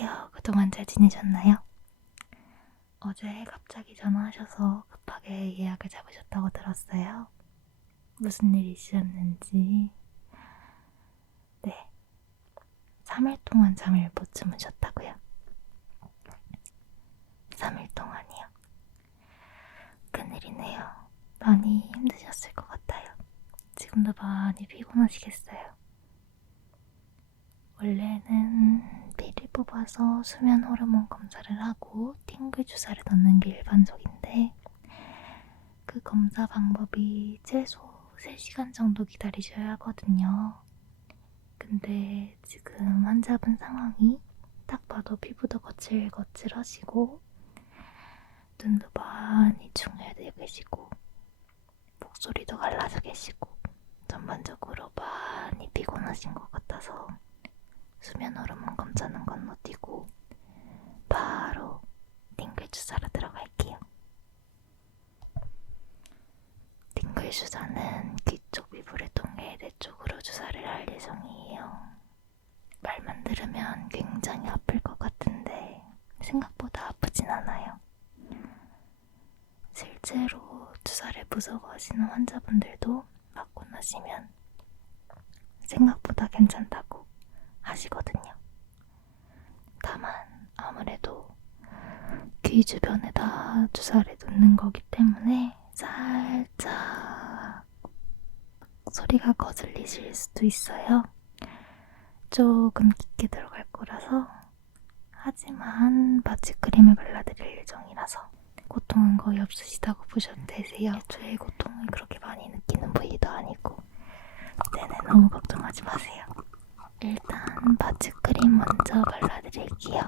안녕하세요. 그동안 잘 지내셨나요? 어제 갑자기 전화하셔서 급하게 예약을 잡으셨다고 들었어요. 무슨 일 있으셨는지. 네, 3일 동안 잠을 못 주무셨다고요? 3일 동안이요? 큰일이네요. 많이 힘드셨을 것 같아요. 지금도 많이 피곤하시겠어요. 원래는 피를 뽑아서 수면 호르몬 검사를 하고 팅글 주사를 넣는 게 일반적인데 그 검사 방법이 최소 3시간 정도 기다리셔야 하거든요. 근데 지금 환자분 상황이 딱 봐도 피부도 거칠거칠하시고 눈도 많이 충혈되어 계시고 목소리도 갈라져 계시고 전반적으로 많이 피곤하신 것 같아서 수면 호르몬 검사는 건너뛰고 바로 팅글 주사로 들어갈게요. 팅글 주사는 귀 쪽 피부를 통해 내 쪽으로 주사를 할 예정이에요. 말만 들으면 굉장히 아플 것 같은데 생각보다 아프진 않아요. 실제로 주사를 무서워하시는 환자분들도 맞고 나시면 생각보다 괜찮다고 하시거든요. 다만 아무래도 귀 주변에다 주사를 놓는 거기 때문에 살짝 소리가 거슬리실 수도 있어요. 조금 깊게 들어갈 거라서. 하지만 바치크림을 발라드릴 예정이라서 고통은 거의 없으시다고 보셔도 되세요. 애초에 고통을 그렇게 많이 느끼는 부위도 아니고. 네네, 너무 걱정하지 마세요. 일단 바치크림 먼저 발라드릴게요.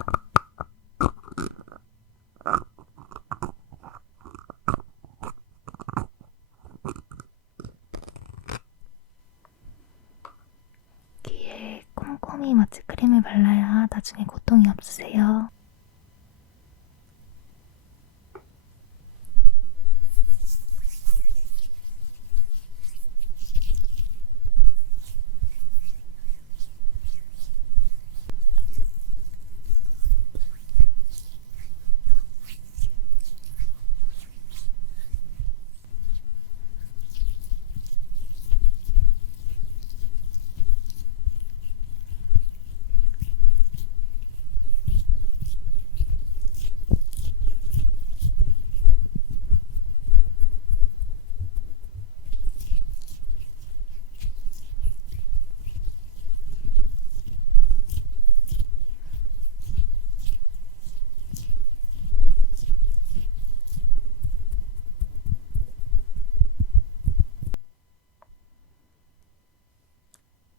귀에 꼼꼼히 바치크림을 발라야 나중에 고통이 없으세요.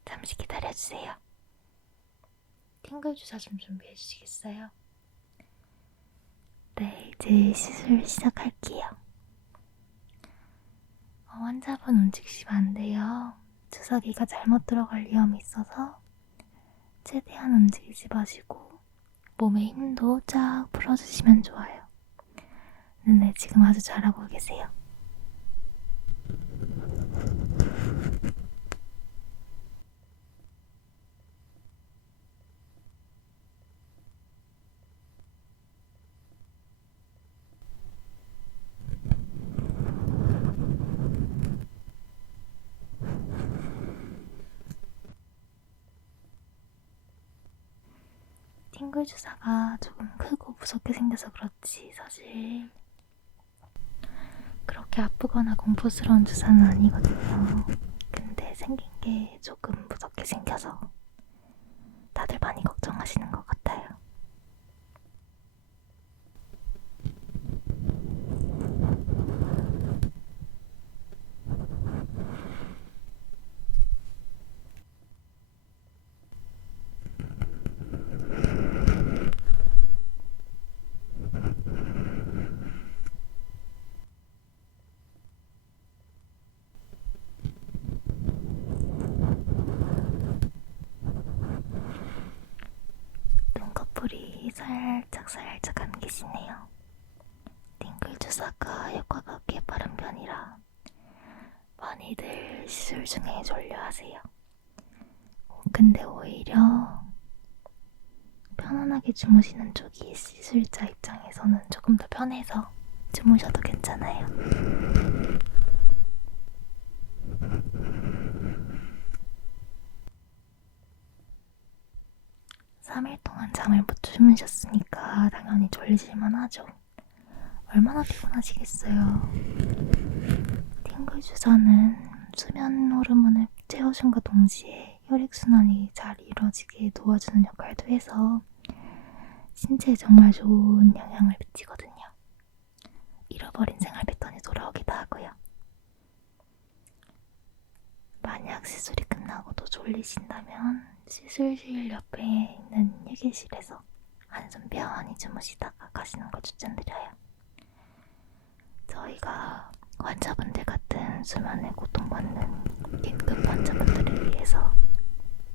잠시 기다려주세요. 팅글 주사 좀 준비해 주시겠어요? 네, 이제 시술 시작할게요. 환자분 움직이시면 안 돼요. 주사기가 잘못 들어갈 위험이 있어서 최대한 움직이지 마시고 몸의 힘도 쫙 풀어주시면 좋아요. 네, 지금 아주 잘하고 계세요. 팅글 주사가 조금 크고 무섭게 생겨서 그렇지 사실 그렇게 아프거나 공포스러운 주사는 아니거든요. 근데 생긴 게 조금 무섭게 생겨서 다들 많이 걱정하시는 것 같아요. 눈꺼풀이 살짝 감기시네요. 팅글 주사가 효과가 꽤 빠른 편이라 많이들 시술 중에 졸려하세요. 근데 오히려 편안하게 주무시는 쪽이 시술자 입장에서는 조금 더 편해서 주무셔도 괜찮아요. 3일 동안 잠을 못 주무셨으니까 당연히 졸리실만 하죠. 얼마나 피곤하시겠어요. 팅글 주사는 수면 호르몬을 채워준과 동시에 혈액순환이 잘 이루어지게 도와주는 역할도 해서 신체에 정말 좋은 영향을 미치거든요. 잃어버린 생활 패턴이 돌아오기도 하고요. 만약 시술이 끝나고도 졸리신다면 시술실 옆에 있는 휴게실에서 한숨 편히 주무시다가 가시는 걸 추천드려요. 저희가 환자분들 같은 수면에 고통받는 긴급 환자분들을 위해서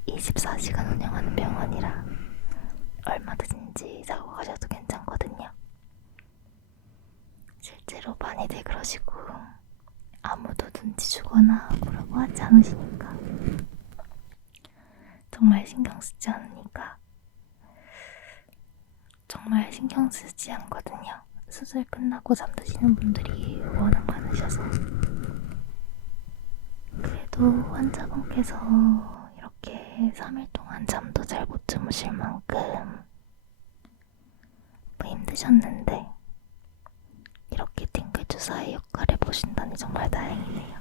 24시간 운영하는 병원이라 얼마든지 자고 가셔도 괜찮거든요. 실제로 많이들 그러시고 아무도 눈치 주거나 뭐라고 하지 않으시니까 정말 신경 쓰지 않으니까 정말 신경 쓰지 않거든요. 수술 끝나고 잠드시는 분들이 워낙 많으셔서. 그래도 환자분께서 이렇게 3일 동안 잠도 잘 못 주무실 만큼 힘드셨는데 이렇게 팅글 주사의 역할을 보신다니 정말 다행이네요.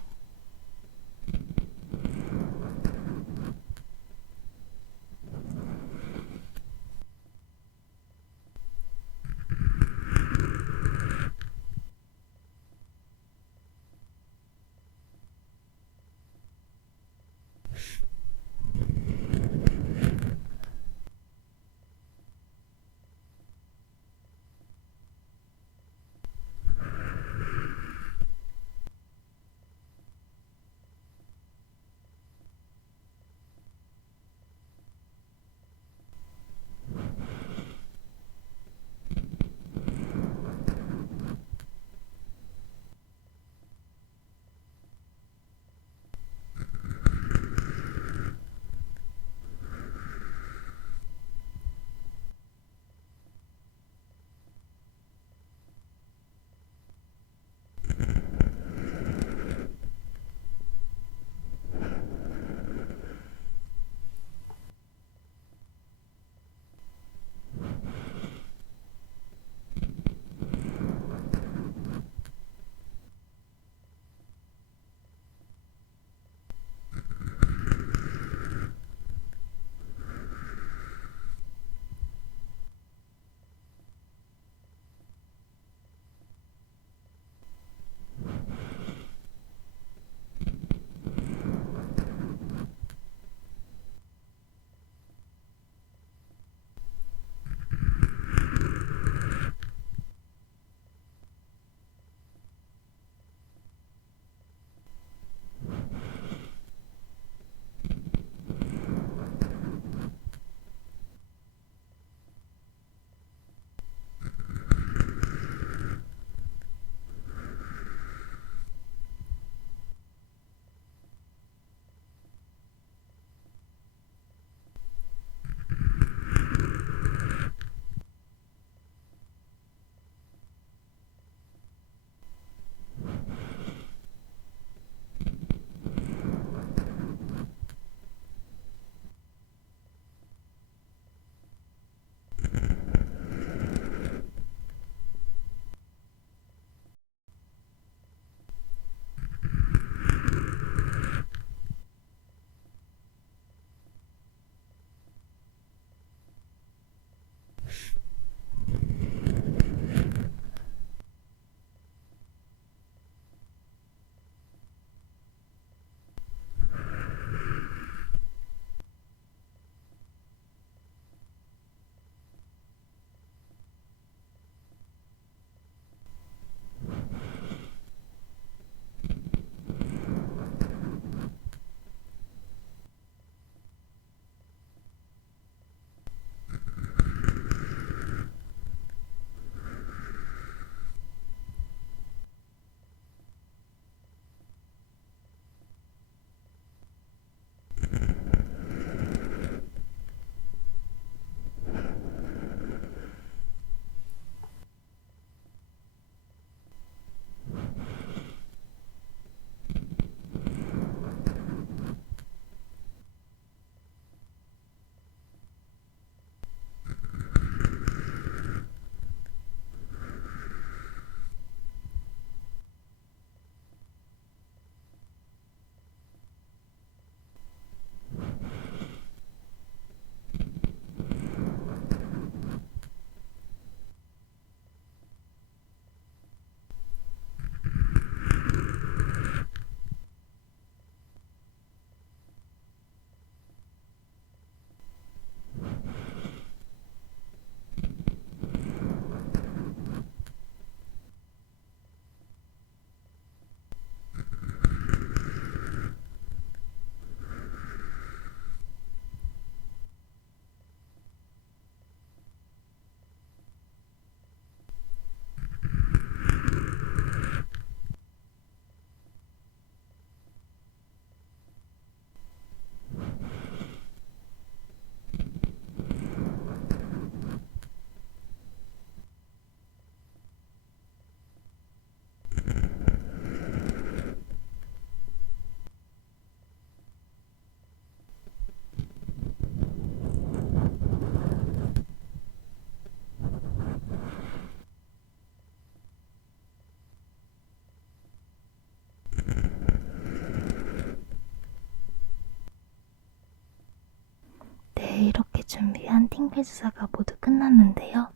준비한 팅글 주사가 모두 끝났는데요.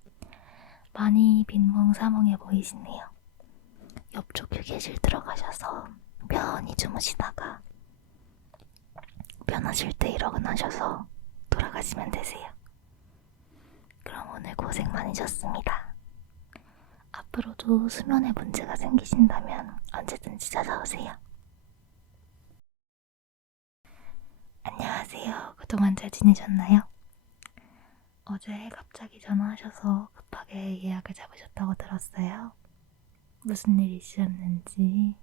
많이 빈몽사몽해 보이시네요. 옆쪽 휴게실 들어가셔서 편히 주무시다가 변하실 때 일어나셔서 돌아가시면 되세요. 그럼 오늘 고생 많으셨습니다. 앞으로도 수면에 문제가 생기신다면 언제든지 찾아오세요. 안녕하세요. 그동안 잘 지내셨나요? 어제 갑자기 전화하셔서 급하게 예약을 잡으셨다고 들었어요. 무슨 일이 있으셨는지.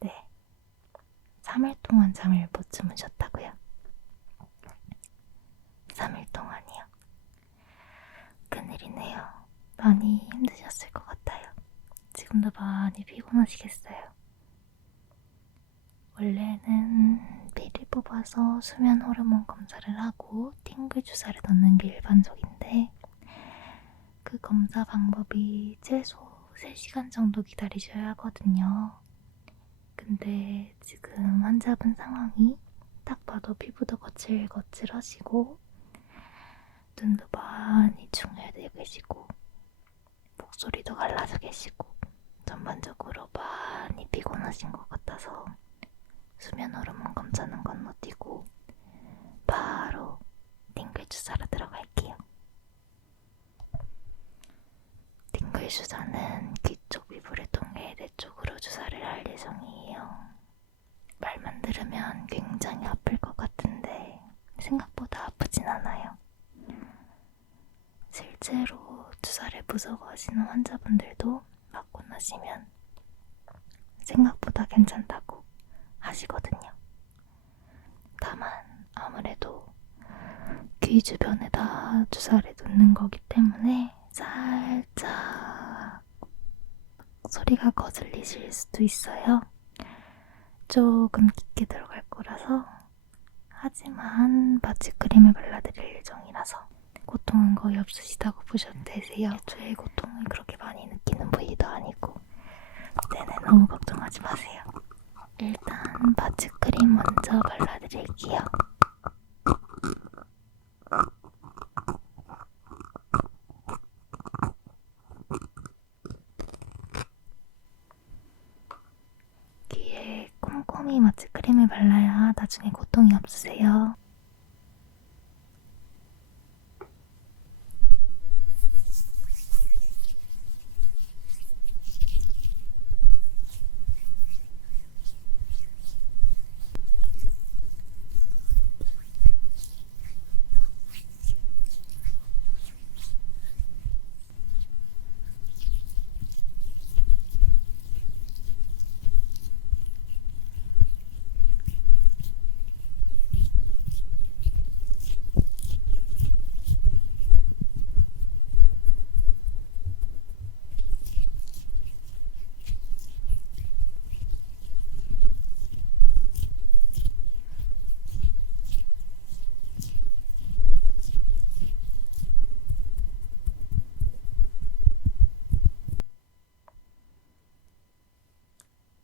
네. 3일 동안 잠을 못 주무셨다고요? 3일 동안이요? 큰일이네요. 많이 힘드셨을 것 같아요. 지금도 많이 피곤하시겠어요. 원래는 피를 뽑아서 수면 호르몬 검사를 하고 팅글 주사를 넣는 게 일반적인데 그 검사 방법이 최소 3시간 정도 기다리셔야 하거든요. 근데 지금 환자분 상황이 딱 봐도 피부도 거칠거칠하시고 눈도 많이 충혈되어 계시고 목소리도 갈라져 계시고 전반적으로 많이 피곤하신 것 같아서 수면 호르몬 검사는 건너뛰고 바로 팅글 주사로 들어갈게요. 팅글 주사는 귀 쪽 피부를 통해 내 쪽으로 주사를 할 예정이에요. 말만 들으면 굉장히 아플 것 같은데 생각보다 아프진 않아요. 실제로 주사를 무서워하시는 환자분들도 맞고 나시면 생각보다 괜찮다고 하시거든요. 다만 아무래도 귀 주변에다 주사를 놓는 거기 때문에 살짝 소리가 거슬리실 수도 있어요. 조금 깊게 들어갈 거라서. 하지만 마취크림을 발라드릴 예정이라서 고통은 거의 없으시다고 보셔도 되세요. 애초에 고통을 그렇게 많이 느끼는 부위도 아니고. 네네, 너무 걱정하지 마세요. 일단 마취크림 먼저 발라드릴게요. 귀에 꼼꼼히 마취크림을 발라야 나중에 고통이 없으세요.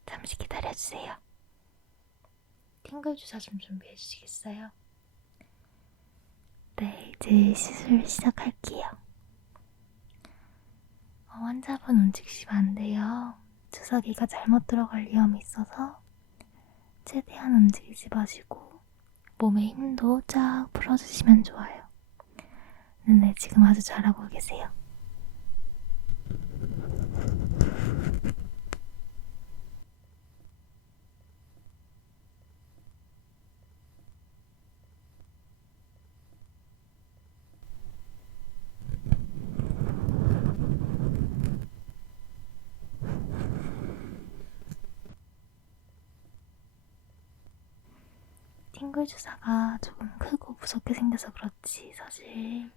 잠시 기다려주세요. 팅글 주사 좀 준비해 주시겠어요? 네, 이제 시술 시작할게요. 환자분 움직이시면 안 돼요. 주사기가 잘못 들어갈 위험이 있어서 최대한 움직이지 마시고 몸에 힘도 쫙 풀어주시면 좋아요. 네, 지금 아주 잘하고 계세요. 팅글 주사가 조금 크고 무섭게 생겨서 그렇지 사실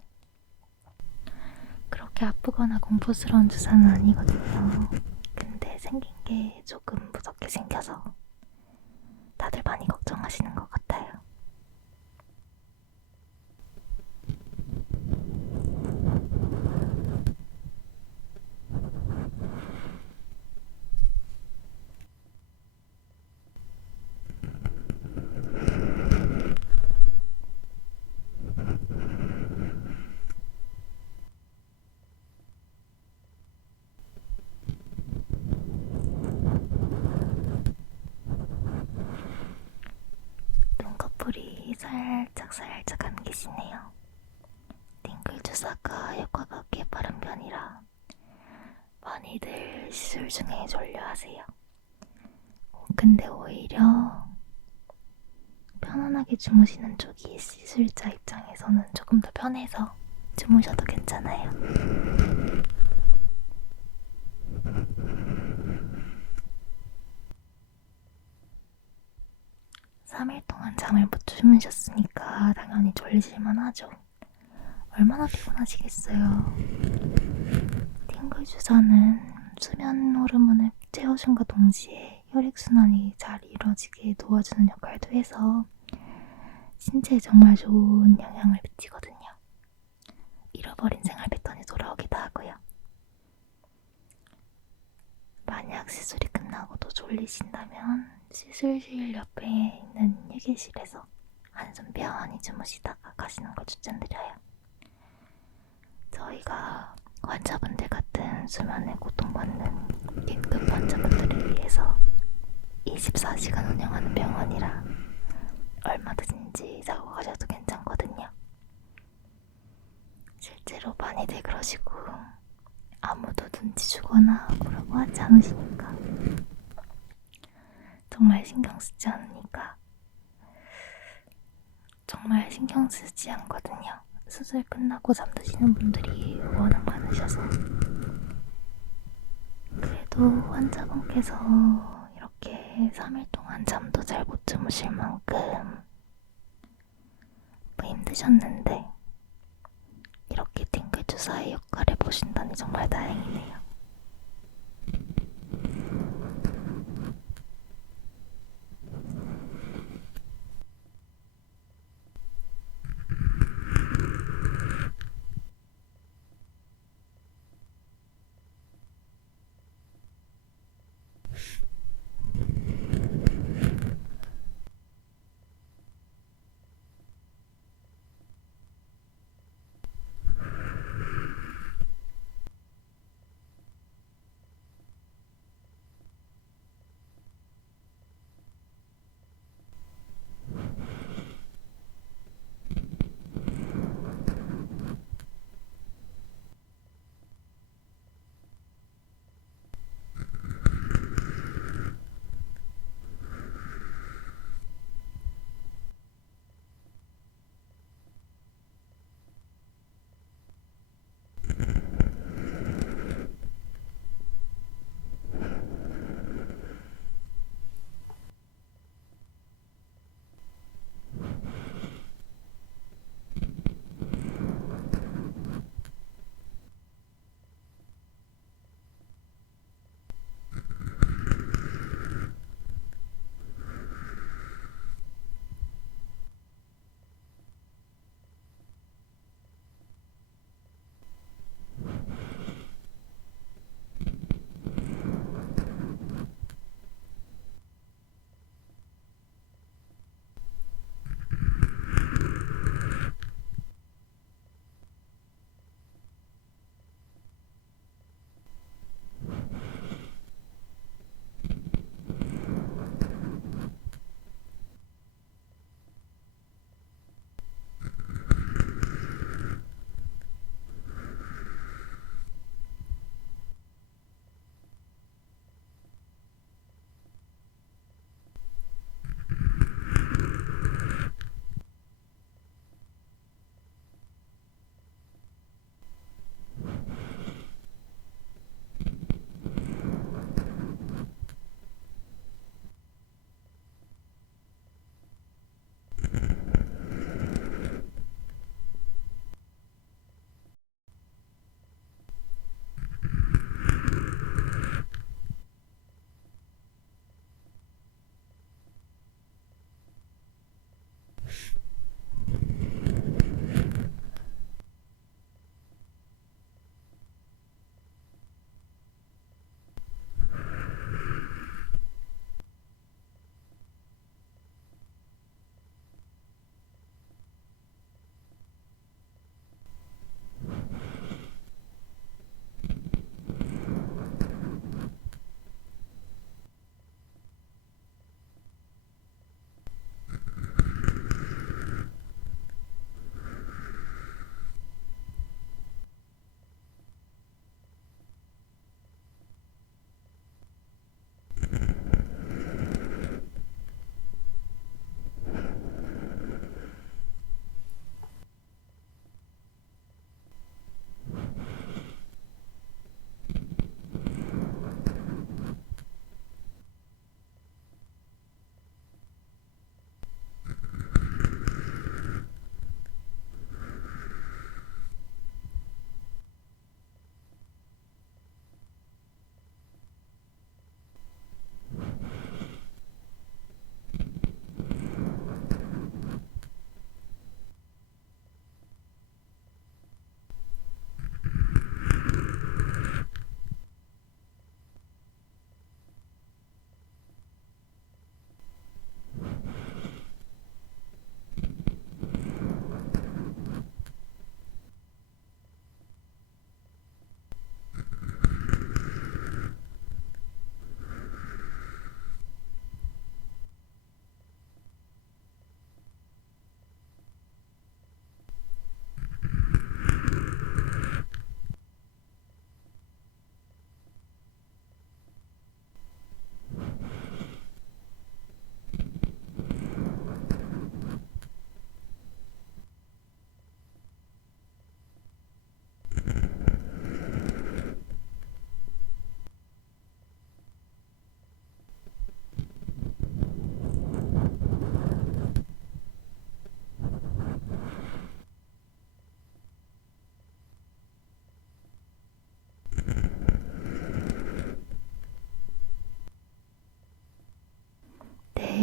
그렇게 아프거나 공포스러운 주사는 아니거든요. 근데 생긴 게 조금 무섭게 생겨서 다들 많이 걱정하시는 것 같아요. 살짝 안 계시네요. 팅글 주사가 효과가 꽤 빠른 편이라 많이들 시술 중에 졸려하세요. 근데 오히려 편안하게 주무시는 쪽이 시술자 입장에서는 조금 더 편해서 주무셔도 괜찮아요. 3일 동안 잠을 못 주무셨으니까 당연히 졸리실만 하죠. 얼마나 피곤하시겠어요. 팅글 주사는 수면 호르몬을 채워줌과 동시에 혈액순환이 잘 이루어지게 도와주는 역할도 해서 신체에 정말 좋은 영향을 미치거든요. 잃어버린 생활 패턴이 돌아오기도 하고요. 만약 시술이 끝나고도 졸리신다면 시술실 옆에 있는 휴게실에서 한숨 편히 주무시다가 가시는 걸 추천드려요. 저희가 환자분들 같은 수면에 고통받는 긴급 환자분들을 위해서 24시간 운영하는 병원이라 얼마든지 자고 가셔도 괜찮거든요. 실제로 많이들 그러시고 아무도 눈치 주거나 뭐라고 하지 않으시니까 정말 신경 쓰지 않으니까 정말 신경 쓰지 않거든요. 수술 끝나고 잠드시는 분들이 워낙 많으셔서. 그래도 환자분께서 이렇게 3일 동안 잠도 잘 못 주무실 만큼 힘드셨는데 이렇게 팅글 주사의 역할을 보신다니 정말 다행이네요.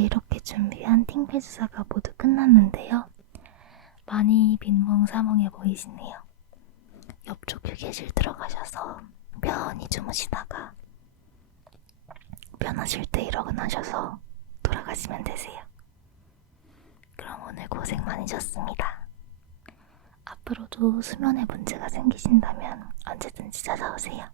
이렇게 준비한 팅페 주사가 모두 끝났는데요. 많이 빈몽사몽해 보이시네요. 옆쪽 휴게실 들어가셔서 편히 주무시다가 변하실 때 일어나셔서 돌아가시면 되세요. 그럼 오늘 고생 많으셨습니다. 앞으로도 수면에 문제가 생기신다면 언제든지 찾아오세요.